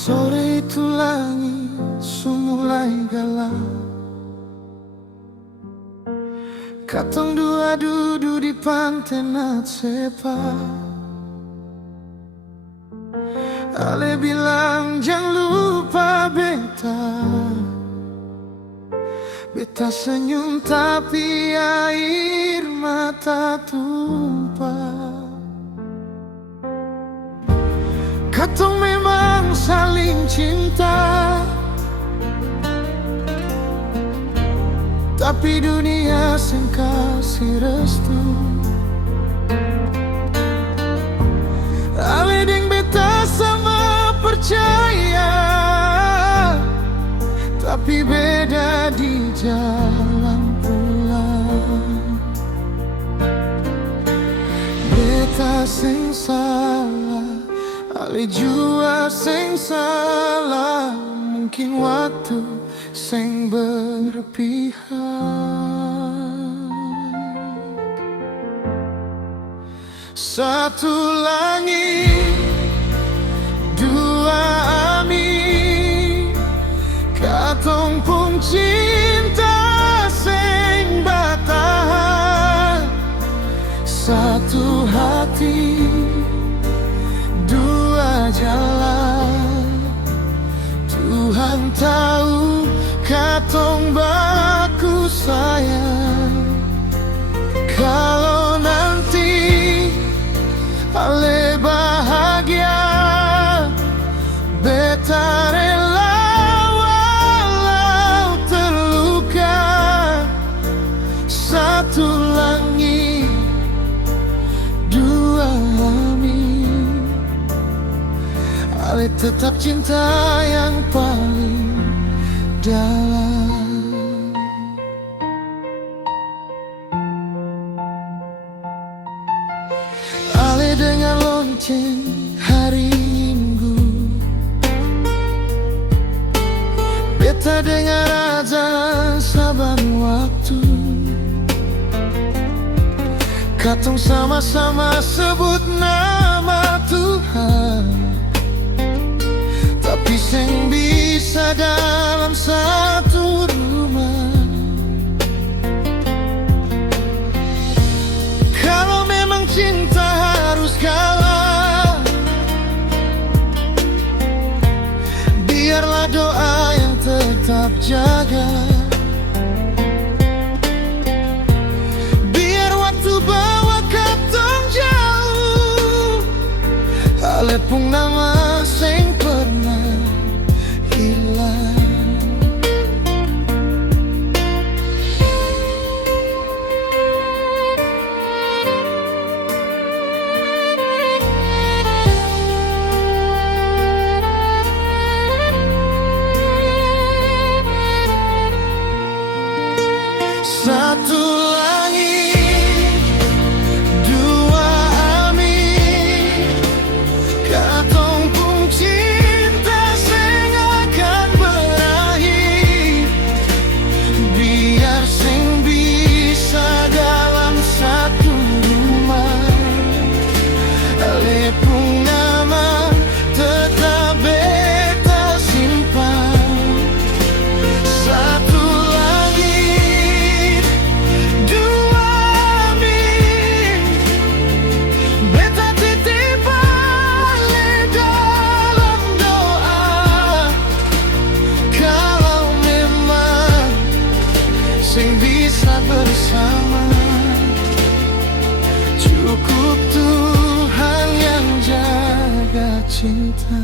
Sore itu langit mulai gelap, katong dua duduk di pantai Natsepa. Ale bilang jangan lupa beta, beta senyum tapi air mata tumpah. Katong memang saling cinta, tapi dunia sing kasih restu. Ale deng beta sama percaya, tapi beda di jalan pulang. Beta sing salah, ale jua sing salah. Mungkin waktu sing berpihak. Satu langit, dua ami, katong pun cinta sing batahan. Satu hati, dua jalan. Tuhan tahu katong baku sayang. Kalau nanti ale bahagia, beta rela walau terluka. Satu langit, dua amin, ale tetap cinta yang paling dalam. Ale dengar lonceng hari Minggu, beta dengar azan saban waktu. Katong sama-sama sebut nama Tuhan, tapi sing bisa dalam satu rumah. Kalau memang cinta harus kalah, biarlah doa yang tetap jaga. Biar waktu bawa katong jauh, ale pun nama sing pernah hilang. Satu langit, dua amin, katong pun cinta sing akan berakhir. Biar sing bisa dalam satu rumah, ale pun nama tetap beta simpan. Satu langit, dua amin, beta titip ale dalam doa. Kalau memang sing bisa bersama, cukup Tuhan yang jaga cinta.